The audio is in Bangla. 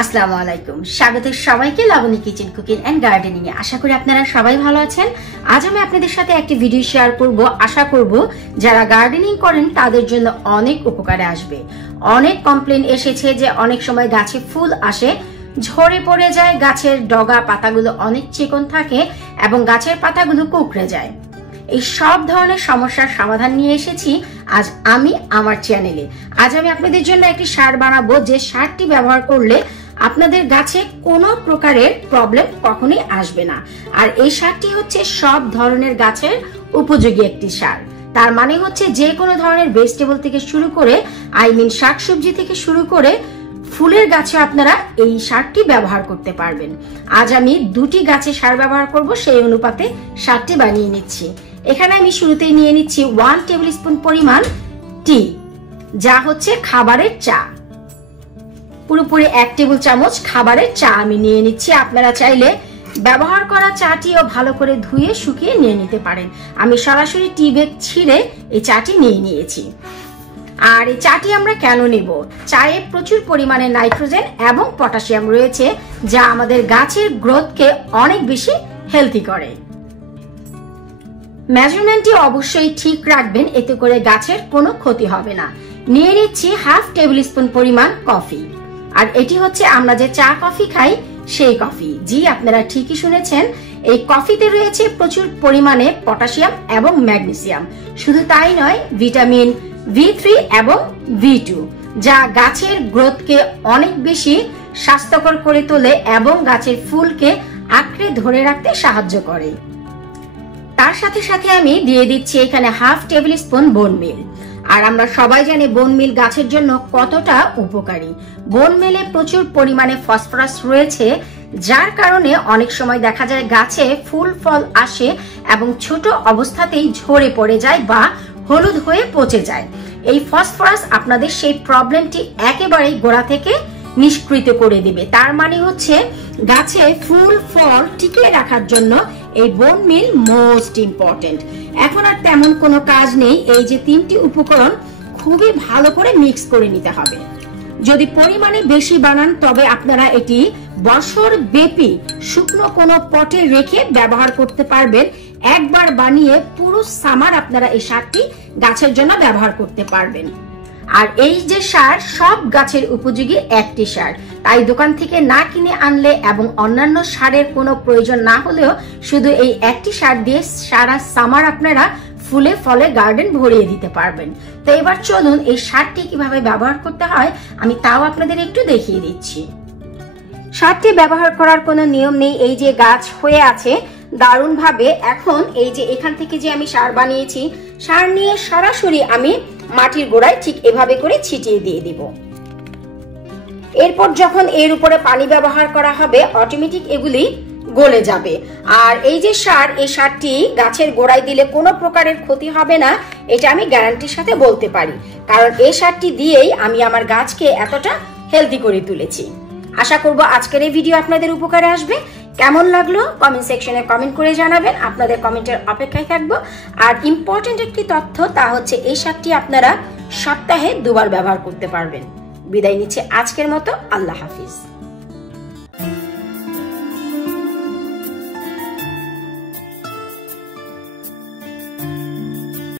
আসসালামু আলাইকুম, স্বাগত সবাইকে Laboni kitchen cooking and gardening এ। আশা করি আপনারা সবাই ভালো আছেন। আজ আমি আপনাদের সাথে একটি ভিডিও শেয়ার করব, আশা করব যারা গার্ডেনিং করেন তাদের জন্য অনেক উপকারে আসবে। অনেক কমপ্লেইন এসেছে যে অনেক সময় গাছে ফুল আসে, ঝরে পড়ে যায়, গাছের ডগা পাতাগুলো অনেক চিকন থাকে এবং গাছের পাতাগুলো কুঁকড়ে যায়। এই সব ধরনের সমস্যার সমাধান নিয়ে এসেছি আজ আমি আমার চ্যানেলে। আজ আমি আপনাদের জন্য একটি সার বানাবো, যে সারটি ব্যবহার করলে আপনাদের গাছে কোনো প্রকারের প্রবলেম কখনোই আসবে না। আর এই সারটি হচ্ছে সব ধরনের গাছের উপযোগী একটি সার। তার মানে হচ্ছে যে কোনো ধরনের ভেজিটেবল থেকে শুরু করে শাকসবজি থেকে শুরু করে ফুলের গাছে আপনারা এই সারটি ব্যবহার করতে পারবেন। আজ আমি দুটি গাছে সার ব্যবহার করব, সেই অনুপাতে সারটি বানিয়ে নিচ্ছি। এখানে আমি শুরুতেই নিয়ে নিচ্ছি 1 টেবিল স্পুন পরিমাণ টি, যা হচ্ছে খাবারের চা। পুরোপুরি 1 টেবিল চামচ খাবারের চা আমি নিয়ে নিচ্ছি। আপনারা চাইলে ব্যবহার করা চাটিও ভালো করে ধুয়ে শুকিয়ে নিয়ে নিতে পারেন। আমি সরাসরি টি ব্যাগ ছিঁড়ে এই চাটি নিয়ে নিয়েছি। আর এই চাটি আমরা কেন নেব? চায়ে প্রচুর পরিমাণে নাইট্রোজেন এবং পটাশিয়াম রয়েছে, যা আমাদের গাছের গ্রোথকে অনেক বেশি হেলদি করে। মেজারমেন্টটি অবশ্যই ঠিক রাখবেন, এতে করে গাছের কোনো ক্ষতি হবে না। নিয়ে নিচ্ছি 1/2 টেবিল স্পুন পরিমাণ কফি। আর এটি হচ্ছে আমরা যে চা কফি খাই সেই কফি। জি, আপনারা ঠিকই শুনেছেন, এই কফিতে রয়েছে প্রচুর পরিমাণে পটাশিয়াম এবং ম্যাগনেসিয়াম। শুধু তাই নয়, ভিটামিন V3 এবং V2, যা গাছের গ্রোথকে অনেক বেশি স্বাস্থ্যকর করে তোলে এবং গাছের ফুলকে আঁকড়ে ধরে রাখতে সাহায্য করে। তার সাথে সাথে আমি দিয়ে দিচ্ছি এখানে 1/2 টেবিল স্পুন বোন মিল। আর আমরা সবাই জানি বোন মিল গাছের জন্য কতটা উপকারী। বোন মিলে প্রচুর পরিমাণে ফসফরাস রয়েছে, যার কারণে অনেক সময় দেখা যায় গাছে ফুল ফল আসে এবং ছোট অবস্থাতেই ঝরে পড়ে যায় বা হলুদ হয়ে পচে যায়। এই ফসফরাস আপনাদের সেই প্রবলেমটি একেবারেই গোড়া থেকে নিষ্কৃত করে দিবে। তার মানে হচ্ছে গাছে ফুল ফল টিকিয়ে রাখার জন্য এই বোন মিল মোস্ট ইম্পর্টেন্ট। এখন আর তেমন কোনো কাজ নেই, এই যে 3টি উপকরণ খুবই ভালো করে মিক্স করে নিতে হবে। যদি পরিমাণে বেশি বানান তবে আপনারা এটি বছর ব্যাপী শুকনো কোনো পটে রেখে ব্যবহার করতে পারবেন। একবার বানিয়ে পুরো সামার আপনারা এই সারটি গাছের জন্য ব্যবহার করতে পারবেন। আর এই যে সার সব গাছের উপযোগী একটি সার, তাই দোকান থেকে না কিনে আনলে এবং অন্যান্য সারের কোনো প্রয়োজন না হলেও শুধু এই একটি সার দিয়ে সারা সামার আপনারা ফুলে ফলে গার্ডেন ভরিয়ে দিতে পারবেন। তো এবার চলুন এই সারটি কিভাবে ব্যবহার করতে হয় আমি তাও আপনাদের একটু দেখিয়ে দিচ্ছি। সারটি ব্যবহার করার কোনো নিয়ম নেই। এই যে গাছ হয়ে আছে দারুণ ভাবে, এখন এই যে এখান থেকে যে আমি সার বানিয়েছি, সার নিয়ে সরাসরি আমি মাটির গোড়ায় ঠিক এভাবে করে ছিটিয়ে দিয়ে দিব। এরপর যখন এর উপরে পানি ব্যবহার করা হবে অটোমেটিক এগুলি গলে যাবে। আর এই যে সার, এই সারটি গাছের গোড়ায় দিলে কোনো প্রকারের ক্ষতি হবে না, এটা আমি গ্যারান্টির সাথে বলতে পারি, কারণ এই সারটি দিয়েই আমি আমার গাছকে এতটা হেলদি করে তুলেছি। আশা করব আজকের এই ভিডিও আপনাদের উপকারে আসবে। কেমন লাগলো কমেন্ট সেকশনে কমেন্ট করে জানাবেন, আপনাদের কমেন্টের অপেক্ষায় থাকবো। আর ইম্পর্টেন্ট একটি তথ্য, তা হচ্ছে এই সারটি আপনারা সপ্তাহে 2বার ব্যবহার করতে পারবেন। বিদায় নিচ্ছে আজকের মতো, আল্লাহ হাফিজ।